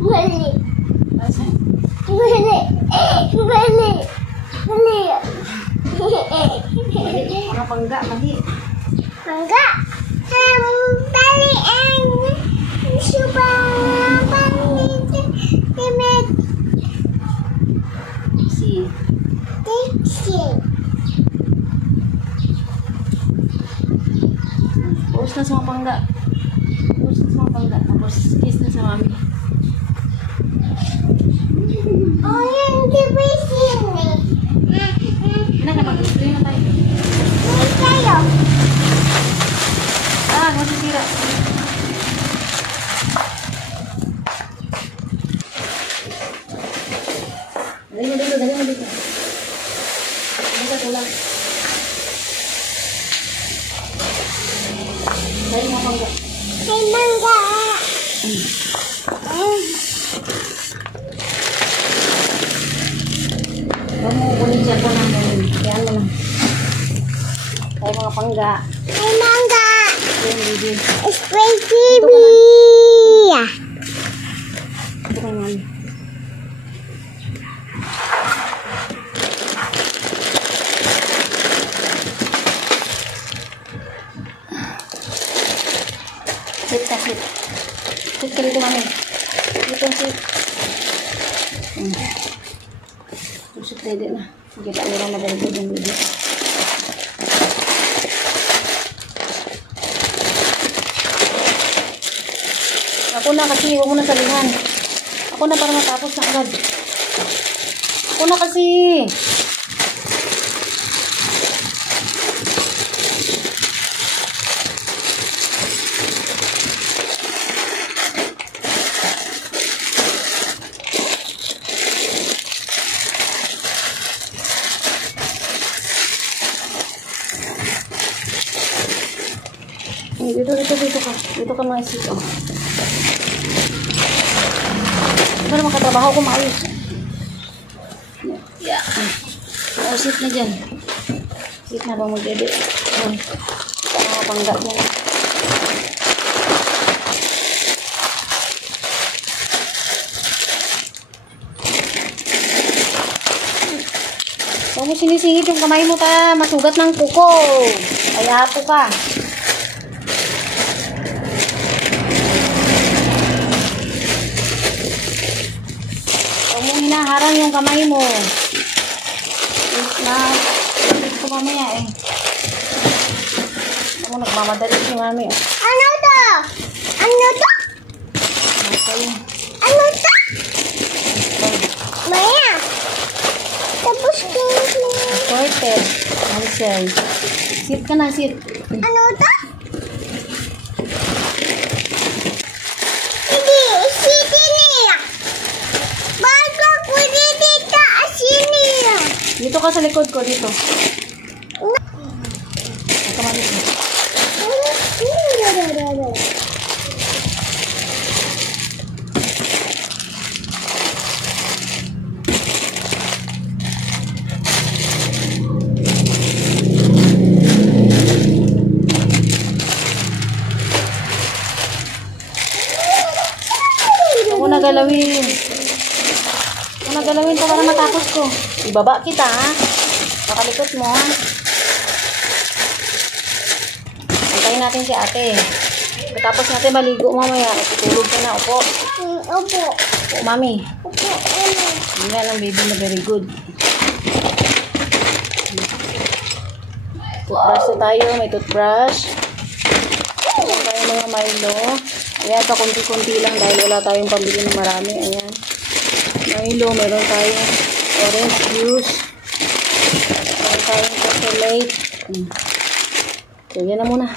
Mali. Asan? Mali. Mali. Mali. Mga pangga, mali. Mangga. Bali ang suba. Bali. Timet. Si. Tiksi. Post na sa mga pangga. Post na sa mga pangga. Tapos kiss na sa mami. Oh, yung division eh. Mag-display na tayo. May tayo. Masisira. Dali mo dito, dali mo dito. Dito, tulang. Dali mo pangga. May mangga. Huwag mo kunin siya pa namin. Kaya mo lang. Tayo mga pangga. May mangga. Ayan, baby. Spicy Ito bee. Ito ka naman. Sit ka, sit. Sit ka dito, mami. Dito, sit. Sit ready na. Kita mo lang magalagod yung baby. Ako na kasi, huwag mo na salihan. Ako na para matapos na agad. Ako na kasi. Dito ka. Dito ka mga isip. Para makatrabaho ko maayos. Yeah. Sit na dyan. Sit na ba mag-dede? Para makapangga dyan. Huwag mo sinisingit yung kamay mo ta. Masugat ng kuko. Kaya po ka. Hinaharang yung kamay mo. Ito mamaya eh. Ako nagmamadali si mami. Ano to? Ano to? Ano to? Maya. Tapos ko. Sorted. Ansel. Sit ka na, sit. Ano to? Hindi, siti niya. Bago ko dito asini. Dito ka sa likod ko, dito. Ako nagalawin. Ako nagalawin pa para matapos ko. Ibaba kita, ha? Pakalikot mo, ha? Antayin natin si ate. Tapos natin maligo mamaya. Tutulog ka na. Upo. Opo. Upo, mami. Opo. Yan ang baby na very good. Toothbrush na tayo. May toothbrush. Ayan tayo mga Milo. Ayan, pa kunti-kunti lang dahil wala tayong pambili ng marami. Ayan. Milo. Meron tayong orange juice. Meron tayong chocolate. So, yan na muna.